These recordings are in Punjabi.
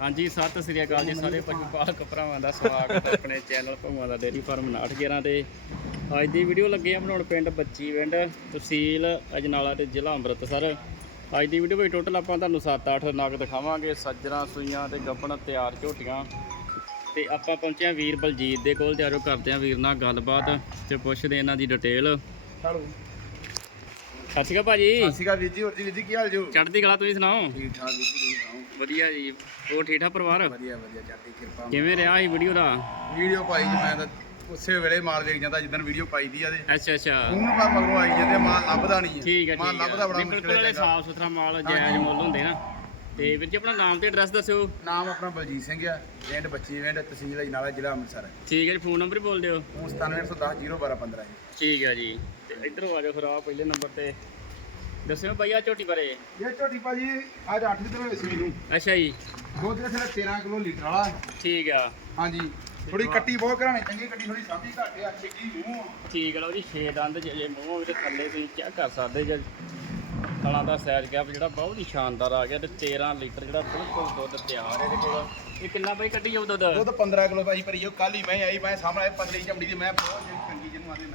ਹਾਂਜੀ ਸਤਿ ਸ੍ਰੀ ਅਕਾਲ ਜੀ ਸਾਰੇ ਪਸ਼ੂ ਪਾਲਕ ਭਰਾਵਾਂ ਦਾ ਸਵਾਗਤ ਹੈ ਆਪਣੇ ਚੈਨਲ ਭਗਵਾਨ ਦਾ ਡੇਰੀ ਫਾਰਮ 911 ਤੇ। ਅੱਜ ਦੀ ਵੀਡੀਓ ਲੱਗੇ ਆ ਬਣਾਉਣ ਪਿੰਡ ਬੱਚੀ ਵਿੰਡ ਤਹਿਸੀਲ ਅਜਨਾਲਾ ਤੇ ਜ਼ਿਲ੍ਹਾ ਅੰਮ੍ਰਿਤਸਰ। ਅੱਜ ਦੀ ਵੀਡੀਓ ਵਿੱਚ ਟੋਟਲ ਆਪਾਂ ਤੁਹਾਨੂੰ 7-8 ਨਗ ਦਿਖਾਵਾਂਗੇ ਸੱਜਰਾਂ ਸੂਈਆਂ ਤੇ ਗੱਬਣ ਤਿਆਰ ਝੋਟੀਆਂ। ਤੇ ਆਪਾਂ ਪਹੁੰਚੇ ਆ ਵੀਰ ਬਲਜੀਤ ਦੇ ਕੋਲ ਤੇ ਆਜੋ ਕਰਦੇ ਆ ਵੀਰ ਨਾਲ ਗੱਲਬਾਤ ਤੇ ਪੁੱਛਦੇ ਇਹਨਾਂ ਦੀ ਡਿਟੇਲ ਹੈਲੋ। ਸਤਿ ਸ਼੍ਰੀ ਅਕਾਲ ਭਾਜੀ। ਸਤਿ ਸ਼੍ਰੀ ਅਕਾਲ ਵੀਰ ਜੀ ਹੋਰ ਜੀ ਵੀਰ ਜੀ ਕੀ ਹਾਲ ਜੋ? ਚੜ੍ਹਦੀ ਕਲਾ ਤੁਸੀਂ ਸੁਣਾਓ? ਠੀਕ ਠਾਕ ਵੀਰ ਜੀ ਸੁਣਾਓ ਵਧੀਆ ਜੀ ਹੋਰ ਠੀਕ ਠਾਕ ਪਰਿਵਾਰ? ਵਧੀਆ ਵਧੀਆ ਚੜ੍ਹਦੀ ਕਿਰਪਾ ਕਿਵੇਂ ਰਿਹਾ ਸੀ ਵੀਡੀਓ ਦਾ? ਵੀਡੀਓ ਪਾਈ ਜੀ ਮੈਂ ਤਾਂ ਉਸੇ ਵੇਲੇ ਮਾਲ ਵੇਖ ਜਾਂਦਾ ਜਿੱਦਣ ਵੀਡੀਓ ਪਾਈ ਦੀ ਆ ਤੇ। ਅੱਛਾ ਅੱਛਾ। ਉਹਨੂੰ ਪਰ ਮਗਰੋਂ ਆਈ ਜਾਂਦੇ ਮਾਲ ਲੱਭਦਾ ਨਹੀਂ ਠੀਕ ਹੈ ਮਾਲ ਲੱਭਦਾ ਬੜਾ ਹੈ ਮੁਸ਼ਕਿਲ ਹੈ ਸਾਫ਼ ਸੁਥਰਾ ਮਾਲ ਜਾਇਜ਼ ਮੁੱਲ ਹੁੰਦੇ ਨਾ। ਤੇ ਵੀਰ ਜੀ ਆਪਣਾ ਨਾਮ ਤੇ ਐਡਰੈਸ ਦੱਸਿਓ। ਨਾਮ ਆਪਣਾ ਬਲਜੀਤ ਸਿੰਘ ਆ ਪਿੰਡ ਬੱਚੀ ਪਿੰਡ ਤਹਿਸੀਲ ਅਜਨਾਲਾ ਜ਼ਿਲ੍ਹਾ ਅੰਮ੍ਰਿਤਸਰ। ਠੀਕ ਹੈ ਜੀ ਫੋਨ ਨੰਬਰ ਹੀ ਬੋਲ ਦਿਓ। ਫੋਨ 9710 01215 ਜੀ। ਠੀਕ ਹੈ ਜੀ। ਤੇ ਇਧਰੋਂ ਆ ਜਾਓ ਫਿਰ ਆ ਪਹਿਲੇ ਨੰਬਰ ਤੇ। ਦੱਸਿਓ ਭਾਈ ਆ ਝੋਟੀ ਬਾਰੇ। ਇਹ ਝੋਟੀ ਭਾਜੀ ਅੱਜ 8 ਦਿਨ ਹੋਏ ਸੂਈ ਨੂੰ। ਅੱਛਾ ਜੀ। ਦੁੱਧ ਦੇ ਸਿਰ 13 ਕਿਲੋ ਲੀਟਰ ਵਾਲਾ। ਠੀਕ ਆ। ਹਾਂਜੀ। ਥੋੜੀ ਕੱਟੀ ਬਹੁਤ ਘਰਾਣੇ ਚੰਗੀ ਕੱਟੀ ਥੋੜੀ ਸਾਂਭੀ ਘੱਟ ਆ ਛਿੱਕੀ ਮੂੰਹ ਠੀਕ ਲਓ ਜੀ 6 ਦੰਦ ਜੇ ਜੇ ਮੂੰਹ ਵੀ ਤੇ ਥੱਲੇ ਤੁਸੀਂ ਚੈੱਕ ਕਰ ਸਕਦੇ ਜੇ। ਤਲਾਂ ਦਾ ਸਾਈਜ਼ ਗੈਪ ਜਿਹੜਾ ਬਹੁਤ ਹੀ ਸ਼ਾਨਦਾਰ ਆ ਗਿਆ ਤੇ 13 ਲੀਟਰ ਜਿਹੜਾ ਬਿਲਕੁਲ ਦੁੱਧ ਤਿਆਰ ਹੈ ਇਹਦੇ ਕੋਲ। ਇਹ ਕਿੰਨਾ ਬਾਈ ਕੱਢੀ ਜਾਊ ਦੁੱਧ? ਦੁੱਧ 15 ਕਿਲੋ ਭਾਜੀ ਭਰੀ ਜੋ ਕੱਲ ਹੀ ਮੈਂ ਆਈ ਮੈਂ ਸਾਹਮਣੇ ਪਤਲੀ ਚਮੜੀ ਦੀ ਮੈਂ ਬਹੁਤ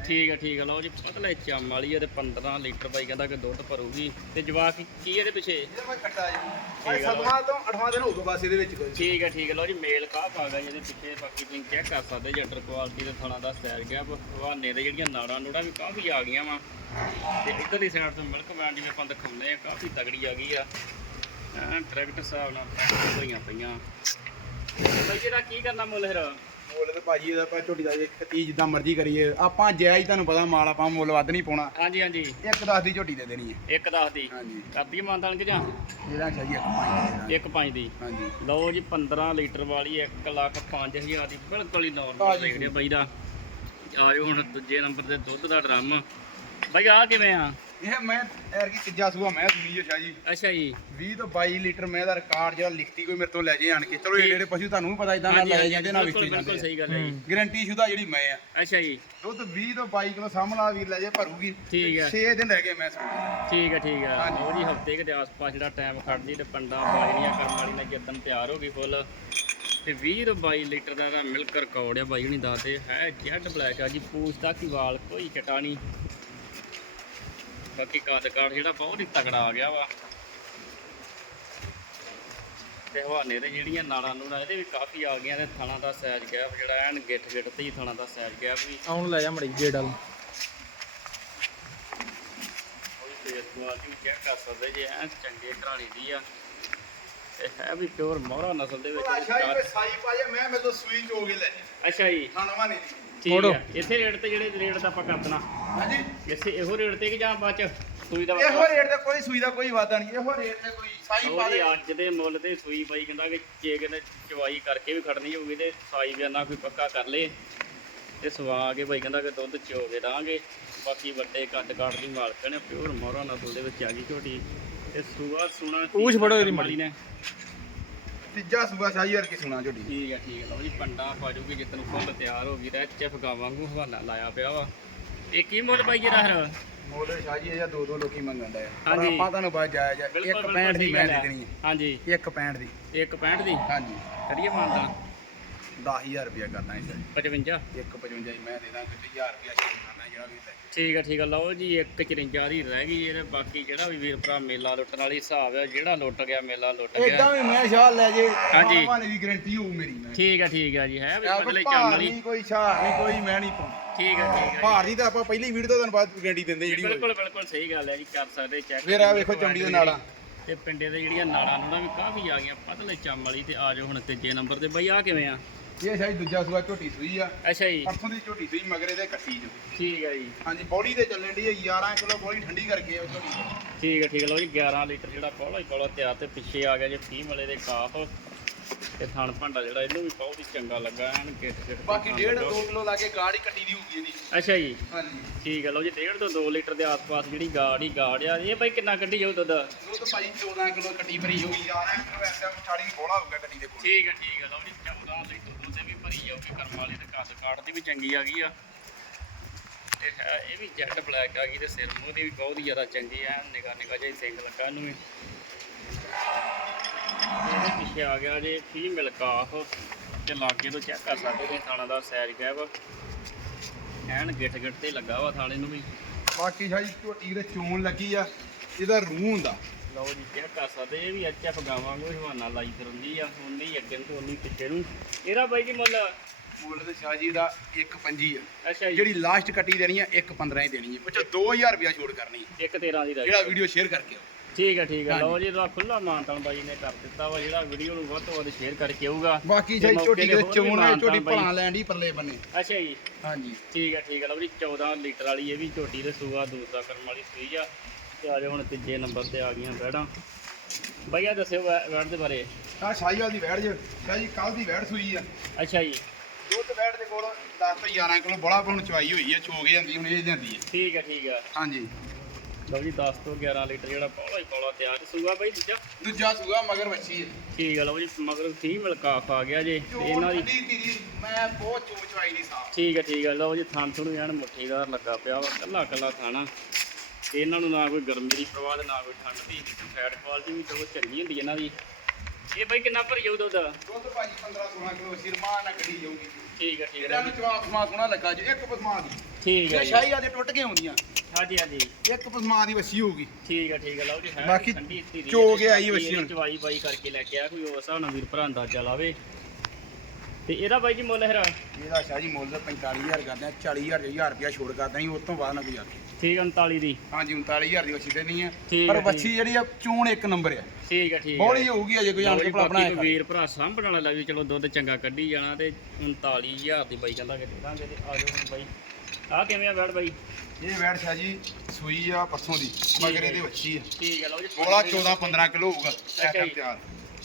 ਠੀਕ ਹੈ ਠੀਕ ਹੈ ਲਓ ਜੀ ਪਤਲੇ ਚਮ ਵਾਲੀ ਹੈ ਤੇ 15 ਲੀਟਰ ਬਾਈ ਕਹਿੰਦਾ ਕਿ ਦੁੱਧ ਭਰੂਗੀ। ਤੇ ਜਵਾਕ ਕੀ ਇਹਦੇ ਪਿੱਛੇ? ਇਹਦਾ ਮੈਂ ਕੱਟਾ ਜੀ। ਭਾਈ ਆ। ਸਤਵਾਂ ਤੋਂ 8ਵਾਂ ਦਿਨ ਹੋਊਗਾ ਬਸ ਇਹਦੇ ਵਿੱਚ ਕੋਈ। ਠੀਕ ਹੈ ਠੀਕ ਹੈ ਲਓ ਜੀ ਮੇਲ ਕਾਹ ਪਾ ਗਿਆ ਇਹਦੇ ਪਿੱਛੇ। ਬਾਕੀ ਤੁਸੀਂ ਚੈੱਕ ਕਰ ਸਕਦੇ ਜੱਟਰ ਕੁਆਲਿਟੀ ਦੇ ਥਣਾ ਦਾ ਸੈਰ ਗਿਆ। ਹਵਾਨੇ ਦੇ ਜਿਹੜੀਆਂ ਨਾੜਾਂ ਨੂੜਾਂ ਵੀ ਕਾਫੀ ਆ ਗਈਆਂ ਵਾ। ਤੇ ਇੱਧਰਲੀ ਸਾਈਡ ਤੋਂ ਮਿਲਕ ਬੈਂਡ ਜਿਵੇਂ ਆਪਾਂ ਦਿਖਾਉਂਦੇ ਆ ਕਾਫੀ ਤਗੜੀ ਆ ਗਈ ਆ। ਐਂ ਡਾਇਰੈਕਟ ਹਿਸਾਬ ਨਾਲ ਪੈਕ ਹੋਈਆਂ ਪਈਆਂ। ਬਾਈ ਜਿਹੜਾ ਕੀ ਕਰਨਾ ਮੁੱਲ ਫਿਰ? ਮੁੱਲ ਤੇ ਭਾਜੀ ਇਹਦਾ ਆਪਾਂ ਝੋਟੀ ਦਾ ਇੱਕ ਤੀ ਜਿੱਦਾਂ ਮਰਜ਼ੀ ਕਰੀਏ। ਆਪਾਂ ਜਾਇਜ਼ ਤੁਹਾਨੂੰ ਪਤਾ ਮਾਲ ਆਪਾਂ ਮੁੱਲ ਵੱਧ ਨਹੀਂ ਪਾਉਣਾ। ਹਾਂਜੀ ਹਾਂਜੀ। ਇੱਕ 10 ਦੀ ਝੋਟੀ ਦੇ ਦੇਣੀ ਹੈ। ਇੱਕ ਦਸ ਦੀ। ਹਾਂਜੀ। ਕਰਦੀ ਮਾਨਦਾਨ ਕਿ ਜਾਂ? ਇਹਦਾ ਚਾਹੀਏ ਕਮਾਈ ਇੱਕ ਪੰਜ ਦੀ ਹਾਂਜੀ। ਲਓ ਜੀ 15 ਲੀਟਰ ਵਾਲੀ 1 ਲੱਖ 5000 ਦੀ ਬਿਲਕੁਲ ਹੀ ਨਾਰਮਲ ਰੇਟ ਹੈ ਬਾਈ ਦਾ। ਆਜੋ ਹੁਣ ਦੂਜੇ ਨੰਬਰ ਤੇ ਦੁੱਧ ਦਾ ਡਰਮ। ਬਾਈ ਆ ਕਿਵੇਂ ਆ? ਇਹ ਮੈਂ ਐਰ ਕੀ ਤੀਜਾ ਸੂਆ ਮੈਂ ਸੁਣੀ ਜੋ ਸ਼ਾਹ ਜੀ। ਅੱਛਾ ਜੀ। 20 ਤੋਂ 22 ਲੀਟਰ ਮੈਂ ਦਾ ਰਿਕਾਰਡ ਜਿਹੜਾ ਲਿਖਤੀ ਕੋਈ ਮੇਰੇ ਤੋਂ ਲੈ ਜੇ ਆਣ ਕੇ। ਚਲੋ ਜਿਹੜੇ ਪਸ਼ੂ ਤੁਹਾਨੂੰ ਵੀ ਪਤਾ ਇਦਾਂ ਨਾਲ ਲੈ ਜਾਂਦੇ ਬਿਲਕੁਲ ਵੇਚੇ ਬਿਲਕੁਲ ਸਹੀ ਗੱਲ ਹੈ ਜੀ। ਗਰੰਟੀ ਸ਼ੁਦਾ ਜਿਹੜੀ ਮੈਂ ਆ। ਅੱਛਾ ਜੀ। ਦੁੱਧ 20 ਤੋਂ 22 ਕਿਲੋ ਸਾਹਮਣੇ ਵੀਰ ਲੈ ਜੇ ਭਰੂਗੀ। ਠੀਕ ਹੈ। 6 ਦਿਨ ਰਹਿ ਗਏ ਮੈਂ ਠੀਕ ਹੈ ਠੀਕ ਹੈ। ਲਓ ਜੀ ਹਫ਼ਤੇ ਦੇ ਆਸ-ਪਾਸ ਜਿਹੜਾ ਟਾਈਮ ਖੜਦੀ ਤੇ ਪੰਡਾ ਬਾਜਰੀਆਂ ਕਰਨ ਵਾਲੀ ਨੇ ਜਿੱਦਣ ਤਿਆਰ ਹੋ ਗਈ ਫੁੱਲ। ਤੇ 20 ਤੋਂ 22 ਲੀਟਰ ਦਾ ਮਿਲਕ ਰਿਕਾਰਡ ਆ ਬਾਈ ਹੁਣੀ ਦੱਸਦੇ ਹੈ ਜੈਡ ਬਲੈਕ ਆ ਜੀ। ਪੂਛ ਤੱਕ ਹੀ ਵਾਲ ਕੋਈ ਚਟਾ ਨਹੀਂ। ਬਾਕੀ ਕੱਦ ਕਾਠ ਜਿਹੜਾ ਬਹੁਤ ਹੀ ਤਗੜਾ ਆ ਗਿਆ ਵਾ। ਤੇ ਹਵਾਨੇ ਦੇ ਜਿਹੜੀਆਂ ਨਾੜਾਂ ਨੂੜਾਂ ਇਹਦੇ ਵੀ ਕਾਫੀ ਆ ਗਈਆਂ ਤੇ ਥਣਾ ਦਾ ਸਾਈਜ਼ ਗੈਪ ਜਿਹੜਾ ਐਨ ਗਿੱਠ ਗਿੱਠ ਤੇ ਹੀ ਥਣਾ ਦਾ ਸਾਈਜ਼ ਗੈਪ ਵੀ। ਆਉਣ ਲੈ ਜਾ ਮੜੀ ਗੇੜ ਵਾਲ। ਉਹਦੀ ਫੇਸ ਕੁਆਲਿਟੀ ਵੀ ਚੈੱਕ ਕਰ ਸਕਦੇ ਜੇ ਐਨ ਚੰਗੇ ਘਰਾਣੀ ਦੀ ਆ। ਇਹ ਹੈ ਵੀ ਪਿਓਰ ਮੋਹਰਾ ਨਸਲ ਦੇ ਵਿੱਚ ਸ਼ਾਹ ਜੀ ਕੋਈ ਸਾਈ ਪਾ ਜਾ ਮੈਂ ਮੇਰੇ ਤੋਂ ਸੂਈ ਚੋ ਕੇ ਲੈ। ਅੱਛਾ ਜੀ। ਖਾਣਵਾ ਨਹੀਂ ਠੀਕ। ਆ। ਇਸੇ ਰੇਟ ਤੇ ਜਿਹੜੇ ਰੇਟ ਦਾ ਆਪਾਂ ਕਰ ਦੇਣਾ। ਹਾਂਜੀ। ਇਸੇ ਇਹੋ ਰੇਟ ਤੇ ਕਿ ਜਾਂ ਬਾਅਦ ਚ ਸੂਈ ਦਾ ਇਹੋ ਰੇਟ ਤੇ ਕੋਈ ਸੂਈ ਦਾ ਕੋਈ ਵਾਦਾ ਨਹੀਂ ਇਹੋ ਰੇਟ ਤੇ ਕੋਈ ਸਾਈ ਪਾ ਉਹਦੀ ਦੇ। ਅੱਜ ਦੇ ਮੁੱਲ ਤੇ ਸੂਈ ਬਾਈ ਕਹਿੰਦਾ ਕਿ ਜੇ ਕਿਤੇ ਚਵਾਈ ਕਰਕੇ ਵੀ ਖੜਨੀ ਹੋਊਗੀ ਤੇ ਸਾਈ ਬਿਆਨਾ ਕੋਈ ਪੱਕਾ ਕਰ ਲੇ। ਤੇ ਸਵਾ ਕੇ ਬਾਈ ਕਹਿੰਦਾ ਕਿ ਦੁੱਧ ਚੋ ਕੇ ਦਾਂਗੇ ਬਾਕੀ ਵੱਡੇ ਕੱਦ ਕਾਠ ਦੀ ਮਾਲਕ ਨੇ ਪਿਓਰ ਮੋਹਰਾ ਨਸਲ ਦੇ ਵਿੱਚ ਆ ਗਈ ਝੋਟੀ। ਤੇ ਸੂਆ ਸੁਣਾ ਪੂਛ ਫੜੋ ਇਹਦੀ ਮਾਲੀ ਨੇ? ਤੀਜਾ ਸੂਆ ਸ਼ਾਹੀ ਯਾਰ ਕੀ ਸੁਣਾ ਝੋਟੀ? ਠੀਕ ਹੈ ਠੀਕ ਹੈ ਲਓ ਜੀ ਪੰਡਾ ਪਾਜੂਗੀ ਜਿੱਦਣ ਫੁੱਲ ਤਿਆਰ ਹੋ ਗਈ ਤਾਂ ਚਿਫ ਗਾ ਵਾਂਗੂ ਹਵਾਲਾ ਲਾਇਆ ਪਿਆ ਵਾ। ਇਹ ਕੀ ਮੁੱਲ ਪਾਈ ਜਿਹੜਾ ਹਰ ਮੁੱਲ ਸ਼ਾਹ ਜੀ ਇਹਦਾ ਦੋ ਦੋ ਲੋਕੀ ਮੰਗਣ ਦਾ ਪਰ ਹਾਂਜੀ। ਆਪਾਂ ਤੁਹਾਨੂੰ ਬਾਅਦ ਜਾਇਆ ਜਾ ਬਿਲਕੁਲ, 1.65 ਦੀ ਮੈਂ ਠੀਕ ਹੈ। ਹਾਂਜੀ। ਹੈ 1.65 ਦੀ। 1.65 ਦੀ? ਹਾਂਜੀ। ਕਰੀਏ ਮਾਨਦਾਨ 10000 ਰੁਪਇਆ ਕਰਦਾ ਜੀ 55 1.55 ਮੈਂ ਦੇ ਦਾਂ 20000 ਰੁਪਇਆ ਛੇ ਠੀਕ ਆ ਠੀਕ ਆ। ਲਓ ਜੀ 154 ਦੀ ਰਹਿ ਗਈ ਇਹਨੇ ਬਾਕੀ ਜਿਹੜਾ ਵੀ ਵੀਰ ਭਰਾ ਮੇਲਾ ਲੁੱਟਣ ਵਾਲੀ ਹਿਸਾਬ ਹੈ ਜਿਹੜਾ ਲੁੱਟ ਗਿਆ ਮੇਲਾ ਲੁੱਟ ਗਿਆ। ਇਦਾਂ ਵੀ ਮੈਂ ਸ਼ਾਹ ਲੈ ਜੇ ਹਾਂਜੀ। ਭਾਣੇ ਦੀ ਗਰੰਟੀ ਹੋਊ ਮੇਰੀ ਠੀਕ ਆ ਠੀਕ ਆ ਜੀ ਹੈ ਵੀ ਬਦਲੇ ਭਾਰ ਚੰਗਲੀ ਨਹੀਂ ਕੋਈ ਛਾਰ ਨਹੀਂ ਕੋਈ ਮੈਂ ਨਹੀਂ ਪਾਉਂਦਾ ਠੀਕ ਆ ਠੀਕ ਆ ਭਾਰ ਦੀ ਤਾਂ ਆਪਾਂ ਪਹਿਲੀ ਵੀਡੀਓ ਤੋਂ ਤੁਹਾਨੂੰ ਬਾਅਦ ਗਰੰਟੀ ਦਿੰਦੇ ਜਿਹੜੀ ਬਿਲਕੁਲ ਬਿਲਕੁਲ ਸਹੀ ਗੱਲ ਹੈ ਜੀ ਕਰ ਸਕਦੇ ਚੈੱਕ ਫਿਰ ਆ ਵੇਖੋ ਚੰਡੀ ਦੇ ਨਾਲਾਂ ਤੇ ਪਿੰਡੇ ਦੇ ਜਿਹੜੀਆਂ ਨਾੜਾਂ ਨੂੜਾਂ ਵੀ ਕਾਫੀ ਆ ਗਈਆਂ ਪਤਲੇ ਚਮ ਵਾਲੀ ਤੇ ਆ ਜਾਓ ਹੁਣ ਤੀਜੇ ਨੰਬਰ ਤੇ। ਬਈ ਆ ਕਿਵੇਂ ਆ? ਇਹ ਸ਼ਾਇਦ ਦੂਜਾ ਸੂਆ ਝੋਟੀ ਸੂਈ ਆ। ਅੱਛਾ ਜੀ। ਪਰਸੋਂ ਦੀ ਝੋਟੀ ਸੂਈ ਮਗਰੇ ਦੇ ਕੱਟੀ ਜੋ ਠੀਕ ਹੈ ਜੀ। ਹਾਂਜੀ ਬੋਡੀ ਤੇ ਚੱਲਣ ਦੀ 11 ਕਿਲੋ ਬੋਡੀ ਠੰਡੀ ਕਰਕੇ ਉਹ ਝੋਟੀ। ਠੀਕ ਹੈ ਠੀਕ ਹੈ ਲਓ ਜੀ 11 ਲੀਟਰ ਜਿਹੜਾ ਕੋਲਾ ਹੀ ਕੋਲਾ ਤਿਆਰ ਤੇ ਪਿੱਛੇ ਆ ਗਿਆ ਜੇ ਫੀਮ ਵਾਲੇ ਦੇ ਕਾਫ। ਤੇ ਥਣ ਭਾਂਡਾ ਜਿਹੜਾ ਇਹਨੂੰ ਵੀ ਬਹੁਤ ਹੀ ਚੰਗਾ ਲੱਗਾ ਐਨ ਤੇ ਬਾਕੀ ਥਣ 1.5 ਲੱਗਾ। 2 ਕਿਲੋ ਲਾ ਕੇ ਗਾੜੀ ਕੱਟੀ ਦੀ ਹੋਊਗੀ ਇਹਦੀ। ਅੱਛਾ ਜੀ। ਹਾਂਜੀ। ਠੀਕ ਹੈ ਲਓ ਜੀ 1.5 ਤੋਂ 2 ਲੀਟਰ ਦੇ ਆਸ-ਪਾਸ ਜਿਹੜੀ ਗਾੜ ਹੀ ਗਾੜ ਆ ਇਹ ਭਾਈ ਕਿੰਨਾ ਕੱਢੀ ਜਾਊ ਦੁੱਧ? ਦੁੱਧ ਭਾਈ 14 ਕਿਲੋ ਕੱਟੀ ਭਰੀ ਹੋਊਗੀ 11 ਕਿਲੋ ਐਸਾ ਛਾੜੀ ਬੋਲਾ ਹੋਊਗਾ ਕੱਟੀ ਦੇ ਕੋਲ। ਠੀਕ ਹੈ ਠੀਕ ਹੈ ਲਓ ਜੀ 14 ਲੀਟਰ ਦੁੱਧ ਵੀ ਭਰੀ ਜਾਊਗੀ ਕਰਮ ਵਾਲੀ ਤੇ ਕੱਦ ਕਾਠ ਦੀ ਵੀ ਚੰਗੀ ਆ ਗਈ ਆ। ਤੇ ਹੈ ਇਹ ਵੀ ਜੈਡ ਬਲੈਕ ਆ ਗਈ ਤੇ ਸਿਰ ਮੂੰਹ ਦੀ ਵੀ ਬਹੁਤ ਹੀ ਜ਼ਿਆਦਾ ਚੰਗੀ ਆ ਨਿਗਾ ਨਿਗਾ ਜਿਹਾ ਸਿੰਗ ਲੱਗਾ ਇਹਨੂੰ ਵੀ। ਪਿੱਛੇ ਆ ਗਿਆ ਜੇ ਫੀਮੇਲ ਕਾਫ ਤੇ ਲਾਗੇ ਤੋਂ ਚੈੱਕ ਕਰ ਸਕਦੇ ਨੇ ਥਾਣਾ ਦਾ ਸੈਰ ਗੈਬ ਐਨ ਗਿੱਟ ਗਿੱਟ ਤੇ ਲੱਗਾ ਵਾ ਥਾਣੇ ਨੂੰ ਵੀ। ਬਾਕੀ ਸ਼ਾਹ ਝੋਟੀ ਦੇ ਚੋਣ ਲੱਗੀ ਆ ਇਹਦਾ ਰੂਹ ਹੁੰਦਾ। ਲਓ ਜੀ ਚੈੱਕ ਕਰ ਸਕਦੇ ਇਹ ਵੀ ਐਚਐਫ ਗਾਵਾਂ ਨੂੰ ਹਵਾਨਾ ਲਾਈ ਫਿਰਦੀ ਆ ਉਨੀ ਹੀ ਅੱਗੇ ਨੂੰ ਤੇ ਉਨੀ ਪਿੱਛੇ ਨੂੰ। ਇਹਦਾ ਬਾਈ ਜੀ ਮੁੱਲ? ਮੁੱਲ ਤੇ ਸ਼ਾਹ ਜੀ ਦਾ 1.25 ਆ। ਅੱਛਾ ਜੀ। ਜਿਹੜੀ ਲਾਸਟ ਕੱਟੀ ਦੇਣੀ ਆ 1.15 ਹੀ ਦੇਣੀ ਆ। ਵਿੱਚੋਂ 2000 ਰੁਪਇਆ ਛੋੜ ਕਰਨੀ ਆ। ਇੱਕ 13 ਦੀ ਰਹਿ ਜਿਹੜਾ ਗਈ ਵੀਡੀਓ ਸ਼ੇਅਰ ਕਰਕੇ ਆਓ। ਠੀਕ ਹੈ ਠੀਕ ਹੈ। ਲਓ ਜੀ ਇਹਦਾ ਖੁੱਲਾ ਮਾਨਤਾਨ ਬਾਈ ਨੇ ਕਰ ਦਿੱਤਾ ਵਾ ਜਿਹੜਾ ਵੀਡੀਓ ਨੂੰ ਵੱਧ ਤੋਂ ਵੱਧ ਸ਼ੇਅਰ ਕਰਕੇ ਆਊਗਾ। ਬਾਕੀ ਜੀ ਝੋਟੀ ਤੇ ਦੇ ਚੋਣ ਆ ਬਾਈ। ਭਲਾ ਲੈਣ ਦੀ ਪਰਲੇ ਬੰਨੇ। ਅੱਛਾ ਜੀ। ਹਾਂਜੀ। ਠੀਕ ਹੈ ਠੀਕ ਹੈ ਲਓ ਜੀ 14 ਲੀਟਰ ਵਾਲੀ ਇਹ ਵੀ ਝੋਟੀ ਦੇ ਸੂਆ ਦੂਸਰਾ ਕਰਮ ਵਾਲੀ ਸੂਈ ਆ। ਤੇ ਆ ਜਾਓ ਹੁਣ ਤੀਜੇ ਨੰਬਰ ਤੇ ਆ ਗਈਆਂ ਬੈੜਾਂ ਭਈਆ ਦੱਸਿਓ ਵੈੜ ਦੇ ਬਾਰੇ। ਆ ਸ਼ਾਹੀਵਾਲ ਦੀ ਵੈੜ ਜੇ। ਜੀ ਕੱਲ ਦੀ ਵੈੜ ਸੂਈ ਆ। ਅੱਛਾ ਜੀ। ਦੁੱਧ ਵੈੜ ਦੇ ਕੋਲ 10 ਤੋਂ 11 ਕਿਲੋ ਬੜਾ ਹੁਣ ਚਵਾਈ ਹੋਈ ਆ ਕੇ ਜਾਂਦੀ ਹੁਣ ਇਹ ਜਾਂਦੀ ਹੈ ਠੀਕ ਹੈ ਠੀਕ ਹੈ ਹਾਂਜੀ। ਲਓ ਜੀ 10 ਤੋਂ 11 ਲੀਟਰ ਜਿਹੜਾ ਪੌਲਾ ਹੀ ਪੌਲਾ ਤਿਆਰ ਸੂਆ ਬਾਈ ਦੂਜਾ। ਦੂਜਾ ਸੂਆ ਮਗਰ ਵੱਛੀ ਹੈ। ਠੀਕ ਹੈ ਲਓ ਜੀ ਮਗਰ ਫੀਮੇਲ ਕਾਫ ਆ ਗਿਆ ਜੇ ਇਹਨਾਂ ਦੀ ਮੈਂ ਬਹੁਤ ਚੋ ਚਵਾਈ ਦੀ ਸਾਫ਼। ਠੀਕ ਹੈ ਠੀਕ ਹੈ ਲਓ ਜੀ ਥਣ ਥੁਣ ਐਨ ਮੁੱਠੀਦਾਰ ਲੱਗਾ ਪਿਆ ਵਾ ਕੱਲਾ ਕੱਲਾ ਥਾਣਾ। ਤੇ ਇਹਨਾਂ ਨੂੰ ਨਾ ਕੋਈ ਗਰਮੀ ਦੀ ਪ੍ਰਵਾਹ ਨਾ ਕੋਈ ਠੰਡ ਦੀ ਫੈਟ ਕੁਆਲਿਟੀ ਵੀ ਬਹੁਤ ਚੰਗੀ ਹੁੰਦੀ ਇਹਨਾਂ ਦੀ। ਇਹ ਬਾਈ ਕਿੰਨਾ ਭਰ ਜਾਊ ਦੁੱਧ? ਦੁੱਧ ਭਾਜੀ 15 16 ਕਿਲੋ ਸਿਰਮਾ ਨਾਲ ਕੱਢੀ ਜਾਊਗੀ। ਠੀਕ ਹੈ ਠੀਕ ਇਹਦਾ ਹੈ ਨੂੰ ਜਵਾਬ ਸਮਾ ਸੋਹਣਾ ਲੱਗਾ ਜੀ ਇੱਕ ਪਸਮਾ ਦੀ। ਠੀਕ ਹੈ ਇਹ ਜੀ। ਸ਼ਾਹੀ ਆਦੇ ਟੁੱਟ ਕੇ ਆਉਂਦੀਆਂ ਹਾਂਜੀ ਹਾਂਜੀ। ਇੱਕ ਪਸਮਾ ਦੀ ਵੱਛੀ ਹੋਊਗੀ। ਠੀਕ ਹੈ ਠੀਕ ਹੈ ਲਓ ਜੀ ਹੈ। ਬਾਕੀ ਠੰਡੀ ਚੋ ਕੇ ਆਈ ਵੱਛੀ ਹੁਣ। ਚਵਾਈ ਬਾਈ ਕਰਕੇ ਲੈ ਕੇ ਆ ਕੋਈ ਉਸ ਹਿਸਾਬ ਨਾਲ ਵੀਰ ਭਰਾ ਅੰਦਾਜ਼ਾ ਲਾਵੇ। ਤੇ ਇਹਦਾ ਬਾਈ ਜੀ ਮੁੱਲ ਹੈਰਾ? ਇਹਦਾ ਸ਼ਾਹ ਜੀ ਮੁੱਲ 45000 ਕਰਦੇ ਆ 40000 1000 ਰੁਪਇਆ ਛੋੜ ਕਰਦਾ ਸੀ ਉਸ ਤੋਂ ਬਾਅਦ ਨਾ ਕੋਈ ਆਖੇ ਠੀਕ ਹੈ 39 ਦੀ। ਹਾਂਜੀ 39000 ਦੀ ਵੱਛੀ ਦੇਣੀ ਹੈ ਠੀਕ ਪਰ ਹੈ, ਵੱਛੀ ਜਿਹੜੀ ਆ ਚੂਣ ਇੱਕ ਨੰਬਰ ਆ। ਠੀਕ ਹੈ ਠੀਕ ਹੈ ਬੋਲੀ ਹੋਊਗੀ ਅਜੇ ਕੋਈ ਆਣ ਕੇ ਭਲਾ ਬਾਕੀ ਬਣਾਇਆ ਕੋਈ ਵੀਰ ਭਰਾ ਸਾਂਭਣ ਵਾਲਾ ਲੱਗ ਚਲੋ ਦੁੱਧ ਚੰਗਾ ਕੱਢੀ ਜਾਣਾ ਤੇ 39000 ਦੀ ਬਾਈ ਕਹਿੰਦਾ ਕਿ ਦੇ ਦਾਂਗੇ ਤੇ ਆ ਜਾਓ ਹੁਣ ਬਾਈ। ਆ ਕਿਵੇਂ ਆ ਬੈੜ ਬਾਈ? ਇਹ ਵੈੜ ਸ਼ਾਹ ਜੀ ਸੂਈ ਆ ਪਰਸੋਂ ਦੀ ਮਗਰ ਇਹਦੇ ਵੱਛੀ ਆ। ਠੀਕ ਹੈ ਲਓ ਜੀ। ਬੋਲਾ 14 15 ਕਿਲੋ ਹੋਊਗਾ ਅੱਛਾ ਜੀ। ਤਿਆਰ।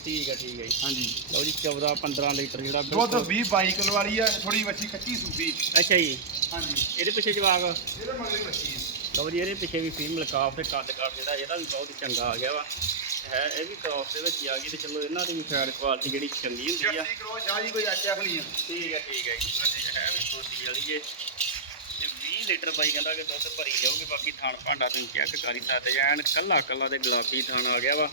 ਠੀਕ ਹੈ ਠੀਕ ਹੈ ਜੀ। ਹਾਂਜੀ। ਲਓ ਜੀ 14 15 ਲੀਟਰ ਜਿਹੜਾ ਦੁੱਧ ਬਿਲਕੁਲ- 20 22 ਕਿਲੋ ਵਾਲੀ ਆ ਥੋੜੀ ਵੱਛੀ ਕੱਚੀ ਸੂਪੀ ਅੱਛਾ ਜੀ। ਹਾਂਜੀ। ਇਹਦੇ ਪਿੱਛੇ ਜਵਾਗ ਇਹਦੇ ਮਗਰ ਆ। ਲਓ ਜੀ ਇਹਦੇ ਪਿੱਛੇ ਵੀ ਫੀਮੇਲ ਕਾਫ ਤੇ ਕੱਦ ਕਾਫ ਜਿਹੜਾ ਇਹਦਾ ਵੀ ਬਹੁਤ ਚੰਗਾ ਆ ਗਿਆ ਵਾ। ਹੈ ਇਹ ਵੀ ਕ੍ਰੋਸ ਦੇ ਵਿੱਚ ਹੀ ਆ ਗਈ ਤੇ ਚਲੋ ਇਹਨਾਂ ਦੀ ਵੀ ਫੈਟ ਕੁਆਲਿਟੀ ਜਿਹੜੀ ਚੰਗੀ ਹੁੰਦੀ ਆ। ਜੱਟੀ ਕਰੋ ਸ਼ਾਹ ਜੀ ਕੋਈ ਐਚਐਫ ਨਹੀਂ ਆ। ਠੀਕ ਹੈ ਠੀਕ ਹੈ ਜੀ। ਹਾਂਜੀ ਹੈ ਵੀ ਛੋਟੀ ਵਾਲੀ ਤੇ 20 ਲੀਟਰ ਬਾਈ ਕਹਿੰਦਾ ਕਿ ਦੁੱਧ ਭਰੀ ਜਾਊਗੀ ਬਾਕੀ ਥਾਣ ਭਾਂਡਾ ਤੁਸੀਂ ਚੈੱਕ ਕਰ ਹੀ ਸਕਦੇ ਜਾਂ ਐਨ ਕੱਲਾ ਕੱਲਾ ਤੇ ਗੁਲਾਬੀ ਥਾਣ ਆ ਗਿਆ ਵਾ।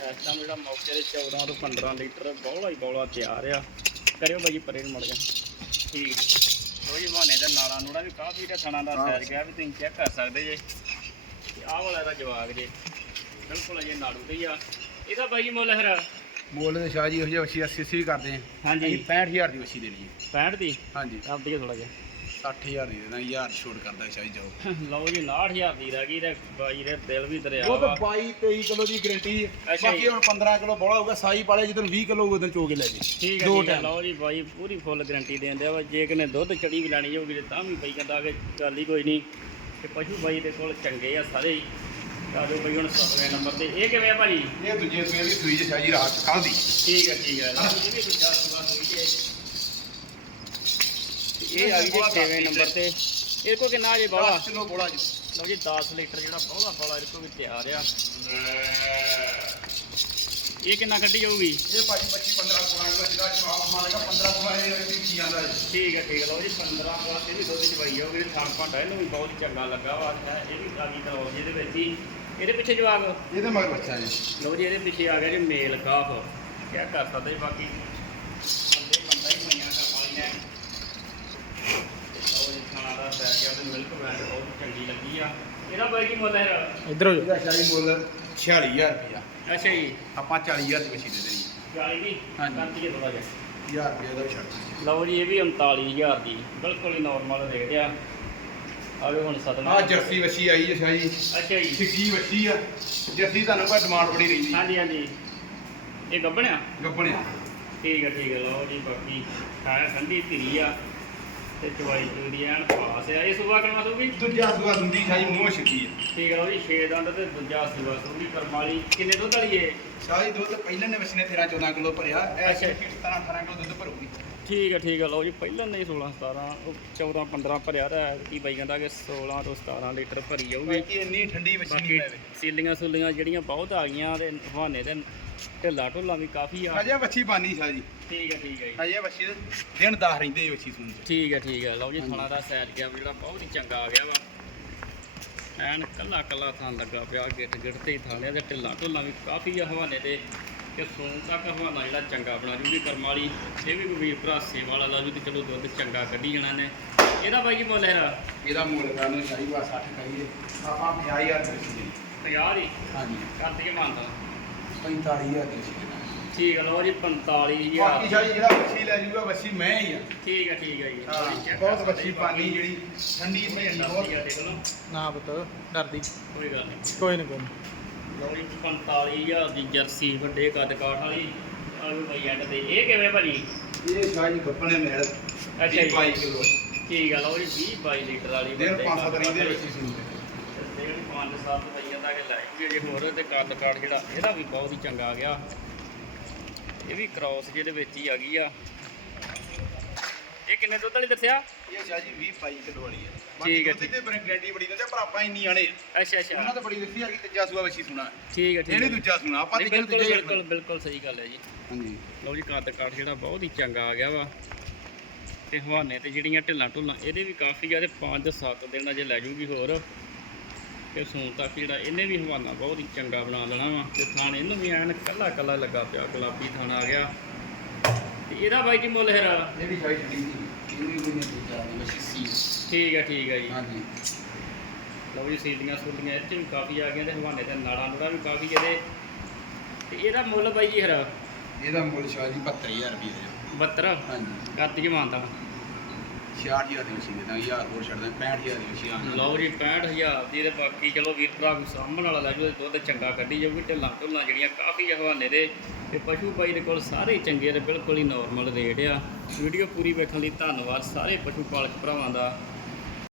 ਇਸ ਟਾਈਮ ਜਿਹੜਾ ਮੌਕੇ ਦੇ 14 ਤੋਂ 15 ਲੀਟਰ ਬੌਲਾ ਹੀ ਬੌਲਾ ਤਿਆਰ ਆ। ਕਰਿਓ ਬਾਈ ਪਰੇ ਨੂੰ ਮੜ ਜਾ ਠੀਕ ਕੋਈ ਬਹਾਨੇ ਦਾ ਨਾਲਾ ਨੂੜਾ ਵੀ ਕਾਫੀ ਥਣਾ ਦਾ ਸੈਰ ਗਿਆ ਵੀ ਤੁਸੀਂ ਚੈੱਕ ਕਰ ਸਕਦੇ ਜੇ। ਆਹ ਵਾਲਾ ਦਾ ਜਵਾਗ ਜੇ। ਬਿਲਕੁਲ ਅਜੇ ਨਾੜੂ ਤੇ ਹੀ ਆ। ਇਹਦਾ ਬਾਈ ਮੁੱਲ ਹਰਾ ਬੋਲਦੇ ਸ਼ਾਹ ਜੀ ਇਹੋ ਜਿਹੀ ਵੱਛੀ 80 80 ਕਰਦੇ ਆ। ਹਾਂਜੀ। ਅਸੀਂ 65000 ਦੀ ਵੱਛੀ ਦੇਣੀ ਹੈ। 65 ਦੀ? ਹਾਂਜੀ। ਆਪ ਦੀ ਥੋੜਾ ਜਿਹਾ। 60000 ਦੀ ਦੇਣਾ ਯਾਰ ਛੋੜ ਕਰਦਾ ਸ਼ਾਹ ਜੀ ਜਾਓ। ਲਓ ਜੀ 69000 ਦੀ ਰਹਿ ਗਈ ਤੇ ਬਾਈ ਦੇ ਦਿਲ ਵੀ ਦਰਿਆ ਦੁੱਧ ਵਾ। 22 23 ਕਿਲੋ ਦੀ ਗਾਰੰਟੀ ਅੱਛਾ ਬਾਕੀ ਜੀ। ਹੁਣ 15 ਕਿਲੋ ਬੋਲਾ ਹੋਊਗਾ ਸਾਈ ਪਾਲੇ ਜਦੋਂ 20 ਕਿਲੋ ਹੋਊਗਾ ਉਦੋਂ ਚੋ ਕੇ ਲੈ ਜੀ। ਠੀਕ ਹੈ ਦੋ ਠੀਕ ਹੈ ਟਾਈਮ। ਲਓ ਜੀ ਬਾਈ ਪੂਰੀ ਫੁੱਲ ਗਾਰੰਟੀ ਦੇਂਦੇ ਆ ਵਾ। ਜੇ ਕਿਨੇ ਦੁੱਧ ਚੜੀ ਵੀ ਲੈਣੀ ਹੋਊਗੀ ਤੇ ਤਾਂ ਵੀ ਬਾਈ ਕਹਿੰਦਾ ਕਿ ਗੱਲ ਹੀ ਕੋਈ ਨਹੀਂ। ਤੇ ਪਸ਼ੂ ਬਾਈ ਦੇ ਕੋਲ ਚੰਗੇ ਆ ਸਾਰੇ ਹੀ। ਆ ਜਾਓ ਬਾਈ ਹੁਣ 7ਵੇਂ ਨੰਬਰ ਤੇ। ਇਹ ਕਿਵੇਂ ਆ ਭਾਜੀ? ਇਹ ਦੂਜੇ ਸਵੇਰ ਦੀ ਸੂਈ ਜੇ ਸ਼ਾਹ ਰਾਤ ਕੱਲ ਦੀ। ਠੀਕ ਹੈ ਠੀਕ ਹੈ। ਲਓ ਜੀ, ਇਹ ਵੀ ਜੇ ਤੇ ਇਹ ਆ ਗਈ ਜੀ 6ਵੇਂ ਨੰਬਰ ਤੇ। ਇਹ ਕੋ ਕਿੰਨਾ ਜੇ ਬਾਵਾ 10 ਕਿਲੋ ਬੋਲਾ ਜੀ। ਲਓ ਜੀ 10 ਲੀਟਰ ਜਿਹੜਾ ਬਹੁਤਾ ਬੋਲਾ ਇਹ ਕੋ ਵੀ ਤਿਆਰ ਆ। ਇਹ ਕਿੰਨਾ ਕੱਢੀ ਜਾਊਗੀ? ਇਹ ਭਾਜੀ 25 15 16 ਕਿਲੋ ਜਿਹੜਾ ਜਵਾਬ ਮਾਰੇਗਾ 15 16 ਇਹ ਵਿੱਚ ਜਾਂਦਾ ਜੀ। ਠੀਕ ਹੈ ਠੀਕ ਹੈ ਲਓ ਜੀ 15 ਪਲੱਸ ਇਹ ਵੀ ਦੁੱਧ ਚ ਪਾਈ ਜਾਊਗੀ ਥਣ ਭਾਂਡਾ ਇਹਨੂੰ ਵੀ ਬਹੁਤ ਚੰਗਾ ਲੱਗਾ ਵਾ ਇਹ ਵੀ ਕਾਗੀ ਕਰੋ ਜਿਹਦੇ ਵਿੱਚ ਹੀ। ਇਹਦੇ ਪਿੱਛੇ ਜਵਾਬ? ਇਹਦੇ ਮਗਰ ਬੱਚਾ ਜੀ। ਲਓ ਜੀ ਇਹਦੇ ਪਿੱਛੇ ਆ ਗਿਆ ਜੀ ਮੇਲ ਕਾਫ। ਕਿਆ ਕਰ ਸਕਦੇ ਬਾਕੀ ਬੰਦੇ ਬੰਦਾ ਹੀ ਪਈਆਂ ਕਰ ਵਾਲੀ ਨੇ ਤੇ ਲਓ ਜੀ ਖਾਣਾ ਦਾ ਪੈ ਗਿਆ ਤੇ ਮਿਲਕ ਬੈਂਡ ਬਹੁਤ ਚੰਗੀ ਲੱਗੀ ਆ। ਇਹਦਾ ਬਾਈ ਕੀ ਮੁੱਲ ਹੈ ਇਧਰ ਇਹਦਾ ਸ਼ਾਹ ਜੀ ਮੁੱਲ 46000 ਰੁਪਇਆ ਅੱਛਾ ਜੀ। ਆਪਾਂ 40000 ਦੀ ਵੱਛੀ ਦੇ ਦੇਣੀ 40 ਦੀ? ਹਾਂਜੀ। ਕਰਤੀਏ ਥੋੜਾ ਜਿਹਾ 1000 ਰੁਪਏ ਦਾ ਛੱਡ ਲਓ ਜੀ ਇਹ ਵੀ 39000 ਦੀ। ਬਿਲਕੁਲ ਹੀ ਨਾਰਮਲ ਰੇਟ ਆ। ਆਵੇ ਹੁਣ ਸਤਨਾ ਆ ਜਰਸੀ ਵੱਛੀ ਆਈ ਹੈ ਸ਼ਾਹ। ਜੀ ਅੱਛਾ ਜੀ। ਸਿੱਗੀ ਵੱਛੀ ਆ। ਜਰਸੀ ਤੁਹਾਨੂੰ ਕੋਈ ਡਿਮਾਂਡ ਬੜੀ ਰਹਿੰਦੀ ਹਾਂਜੀ ਹਾਂਜੀ। ਇਹ ਗੱਬਣਿਆ ਗੱਬਣਿਆ ਠੀਕ ਹੈ ਠੀਕ ਹੈ ਲਓ ਜੀ ਬਾਕੀ ਖਾਇਆ ਠੰਡੀ ਧੀਰੀ ਆ। ਤੇ ਚਵਾਈ ਚੂਰੀ ਐਨ ਪਾਸ ਆ ਇਹ ਸੁਬਾ ਕਰਨਾ ਸੂਗੀ ਦੂਜਾ ਸੂਆ ਦੁੰਦੀ ਸ਼ਾਹ ਮੂੰਹ ਛਿੱਕੀ ਆ। ਠੀਕ ਹੈ ਲਓ ਜੀ 6 ਦੰਦ ਤੇ ਦੂਜਾ ਸੁਬਾ ਸੂਗੀ ਕਰਮ ਵਾਲੀ। ਕਿੰਨੇ ਦੁੱਧ ਵਾਲੀ ਏ ਸ਼ਾਹ ਦੁੱਧ ਪਹਿਲਾਂ ਨੇ ਵੱਛੀ ਨੇ 13 14 ਕਿਲੋ ਭਰਿਆ ਐ ਅੱਛਾ। 17 18 ਕਿਲੋ ਦੁੱਧ ਭਰੂਗੀ। ਠੀਕ ਹੈ ਠੀਕ ਹੈ ਲਓ ਜੀ ਪਹਿਲਾਂ ਨਹੀਂ 16 17 ਉਹ 14 15 ਭਰਿਆ ਤਾਂ ਕੀ ਬਾਈ ਕਹਿੰਦਾ ਕਿ 16 ਤੋਂ 17 ਲੀਟਰ ਭਰੀ ਜਾਊਗੀ। ਬਾਕੀ ਇੰਨੀ ਠੰਡੀ ਬਾਕੀ ਨਹੀਂ ਪਵੇ ਸੀਲੀਆਂ ਸੂਲੀਆਂ ਜਿਹੜੀਆਂ ਬਹੁਤ ਆ ਗਈਆਂ ਤੇ ਹਵਾਨੇ ਤੇ ਢਿੱਲਾ ਢੁੱਲਾ ਵੀ ਕਾਫੀ ਆ। ਅਜੇ ਵੱਛੀ ਬਾਨੀ ਸ਼ਾਹ ਜੀ। ਠੀਕ ਹੈ ਠੀਕ ਹੈ ਜੀ। ਅਜੇ ਦੇ ਦਿਨ 10 ਰਹਿੰਦੇ ਜੀ ਵੱਛੀ ਸੂਣ ਚ। ਠੀਕ ਹੈ ਠੀਕ ਹੈ ਲਓ ਜੀ। ਥਣਾ ਦਾ ਸੈਰ ਗਿਆ ਜਿਹੜਾ ਬਹੁਤ ਹੀ ਚੰਗਾ ਆ ਗਿਆ ਵਾ। ਐਨ ਕੱਲਾ ਕੱਲਾ ਥਾਂ ਲੱਗਾ ਪਿਆ ਗਿੱਟ ਗਿੱਟ ਤੇ ਹੀ ਥਾਣਿਆ ਤੇ ਢਿੱਲਾਂ ਢੁੱਲਾਂ ਵੀ ਕਾਫੀ ਆ ਹਵਾਨੇ ਤੇ ਕਿ ਸੂਣ ਤੱਕ ਹਵਾਨਾ ਜਿਹੜਾ ਚੰਗਾ ਬਣਾ ਜੂਗੀ ਕਰਮ ਵਾਲੀ ਇਹ ਵੀ ਕੋਈ ਵੀਰ ਭਰਾ ਸੇਵਾ ਵਾਲਾ ਲਾ ਜੂ ਤੇ ਚਲੋ ਦੁੱਧ ਚੰਗਾ ਕੱਢੀ ਜਾਣਾ ਨੇ। ਇਹਦਾ ਬਾਈ ਕੀ ਮੁੱਲ ਹੈਗਾ? ਇਹਦਾ ਮੁੱਲ ਕਰਨ ਚਾਹੀਦਾ 60 ਕਹੀਏ। ਆਪਾਂ 50000 ਦੇ ਸੀ 50 ਦੀ ਹਾਂਜੀ। ਕਰ ਦਈਏ ਮੰਨਦਾ 45000 ਦੇ ਸੀ ਠੀਕ ਹੈ ਲਓ ਜੀ 45000 ਬਾਕੀ ਸ਼ਾਹੀ ਜਿਹੜਾ ਵੱਛੀ ਲੈ ਜੂਗਾ ਵੱਛੀ ਮੈਂ ਹੀ ਆ। ਠੀਕ ਹੈ ਠੀਕ ਹੈ ਜੀ। ਹਾਂ ਬਹੁਤ ਵੱਛੀ ਪਾਣੀ ਜਿਹੜੀ ਠੰਡੀ ਬਹੁਤ। ਬਹੁਤ ਦੇਖ ਲਓ। ਨਾ ਪੁੱਤ ਡਰਦੀ। ਕੋਈ ਗੱਲ ਨਹੀਂ। ਕੋਈ ਨਹੀਂ ਕੋਈ ਜੀ 45000 ਦੀ ਜਰਸੀ ਵੱਡੇ ਕੱਦ ਕਾਠ ਵਾਲੀ। ਆ ਵੀ ਭਾਈ ਐਂਡ ਤੇ। ਇਹ ਕਿਵੇਂ ਭਾਜੀ ਇਹ ਸ਼ਾਹੀ ਕੱਪਣੇ ਮਿਲ। ਅੱਛਾ ਜੀ। 22 ਕਿਲੋ। ਠੀਕ ਆ ਲਓ ਜੀ 20 22 ਲੀਟਰ ਵਾਲੀ ਵੱਡੇ 500 ਕੱਦ ਤਰੀਕ ਦੇ ਵਿੱਚ ਹੀ ਸੁਣਦੇ ਜਿਹੜੀ 5-7 ਰੁਪਈਆ ਦਾ ਕਿ ਲਾਈ ਜੇ ਹੋਰ ਤੇ ਕੱਦ ਕਾਠ ਜਿਹੜਾ ਇਹਦਾ ਵੀ ਬਹੁਤ ਹੀ ਚੰਗਾ ਆ ਗਿਆ। ਇਹ ਵੀ ਕ੍ਰਾਸ ਜਿਹਦੇ ਵਿੱਚ ਹੀ ਆ ਗਈ ਆ। ਇਹ ਕਿੰਨੇ ਦੁੱਧ ਵਾਲੀ ਦੱਸਿਆ? ਇਹ ਸ਼ਾਹੀ 20 22 ਕਿਲੋ ਵਾਲੀ ਹੈ। ਠੀਕ ਹੈ, ਦੁੱਧ ਤੇ ਗਰੰਟੀ ਬੜੀ ਦਿੰਦੇ ਪਰ ਆਪਾਂ ਇੰਨੀ ਆਣੇ ਆ। ਅੱਛਾ ਅੱਛਾ। ਉਹਨਾਂ ਤਾਂ ਬੜੀ ਦੱਸੀ ਆ ਕਿ ਤੀਜਾ ਸੂਆ ਵੱਛੀ ਸੁਣਾ। ਠੀਕ ਹੈ ਠੀਕ ਹੈ ਨਹੀਂ ਦੂਜਾ ਸੁਣਾ ਆਪਾਂ ਨਹੀਂ, ਤੀਜੇ ਬਿਲਕੁਲ ਬਿਲਕੁਲ ਬਿਲਕੁਲ ਸਹੀ ਗੱਲ ਹੈ ਜੀ। ਹਾਂਜੀ। ਲਓ ਜੀ ਕੱਦ ਕਾਠ ਜਿਹੜਾ ਬਹੁਤ ਹੀ ਚੰਗਾ ਆ ਗਿਆ ਵਾ। ਤੇ ਹਵਾਨੇ ਤੇ ਜਿਹੜੀਆਂ ਢਿੱਲਾਂ ਢੁੱਲਾਂ ਇਹਦੇ ਵੀ ਕਾਫੀ ਆ ਤੇ 5-7 ਦਿਨ ਅਜੇ ਲੈ ਜੂਗੀ ਹੋਰ। ਤੇ ਸੂਣ ਤੱਕ ਜਿਹੜਾ ਇਹਨੇ ਵੀ ਹਵਾਨਾ ਬਹੁਤ ਹੀ ਚੰਗਾ ਬਣਾ ਦੇਣਾ ਵਾ। ਤੇ ਥਾਣ ਇਹਨੂੰ ਵੀ ਐਨ ਕੱਲਾ ਕੱਲਾ ਲੱਗਾ ਪਿਆ ਗੁਲਾਬੀ ਥਾਣ ਆ ਗਿਆ। ਤੇ ਇਹਦਾ ਬਾਈ ਕੀ ਮੁੱਲ ਹੈਰਾ? ਇਹ ਵੀ ਸ਼ਾਹੀ ਠੰਡੀ ਸੀ। ਇਹਨੂੰ ਵੀ ਨਹੀਂ ਦੂਜਾ ਦੀ ਵੱਛੀ ਸੀ ਠੀਕ ਹੈ ਠੀਕ ਹੈ ਜੀ। ਹਾਂਜੀ। ਲਓ ਜੀ ਸੀਲੀਆਂ ਸੂਲੀਆਂ ਇੱਥੇ ਵੀ ਕਾਫੀ ਆ ਗਈਆਂ ਤੇ ਹਵਾਨੇ ਤੇ ਨਾੜਾਂ ਨੂੜਾਂ ਵੀ ਕਾਫੀ ਇਹਦੇ। ਤੇ ਇਹਦਾ ਮੁੱਲ ਬਾਈ ਜੀ ਹੈਰਾ? ਇਹਦਾ ਮੁੱਲ ਸ਼ਾਹੀ 72000 ਰੁਪਏ ਹੈ 72 ਹਾਂਜੀ। ਕਰ ਦਈਏ ਮਾਨਤਾ। 66000 ਦੀ ਮਸ਼ੀਨ ਦਾ ਯਾਰ ਹੋਰ ਛੱਡ ਦੇ 65000 ਦੀ ਮਸ਼ੀਨ ਲਓ ਜੀ 65000 ਦੀ ਤੇ ਬਾਕੀ ਚਲੋ ਵੀਰ ਭਰਾ ਕੋਈ ਸਾਹਮਣ ਵਾਲਾ ਲੈ ਜੂ ਦੁੱਧ ਚੰਗਾ ਕੱਢੀ ਜਾਊਗੀ, ਢਿੱਲਾਂ ਢੁੱਲਾਂ ਜਿਹੜੀਆਂ ਕਾਫੀ ਹਵਾਨੇ ਦੇ। ਤੇ ਪਸ਼ੂ ਬਾਈ ਦੇ ਕੋਲ ਸਾਰੇ ਚੰਗੇ ਤੇ ਬਿਲਕੁਲ ਹੀ ਨਾਰਮਲ ਰੇਟ ਆ। ਵੀਡੀਓ ਪੂਰੀ ਵੇਖਣ ਲਈ ਧੰਨਵਾਦ ਸਾਰੇ ਪਸ਼ੂ ਪਾਲਕ ਭਰਾਵਾਂ ਦਾ।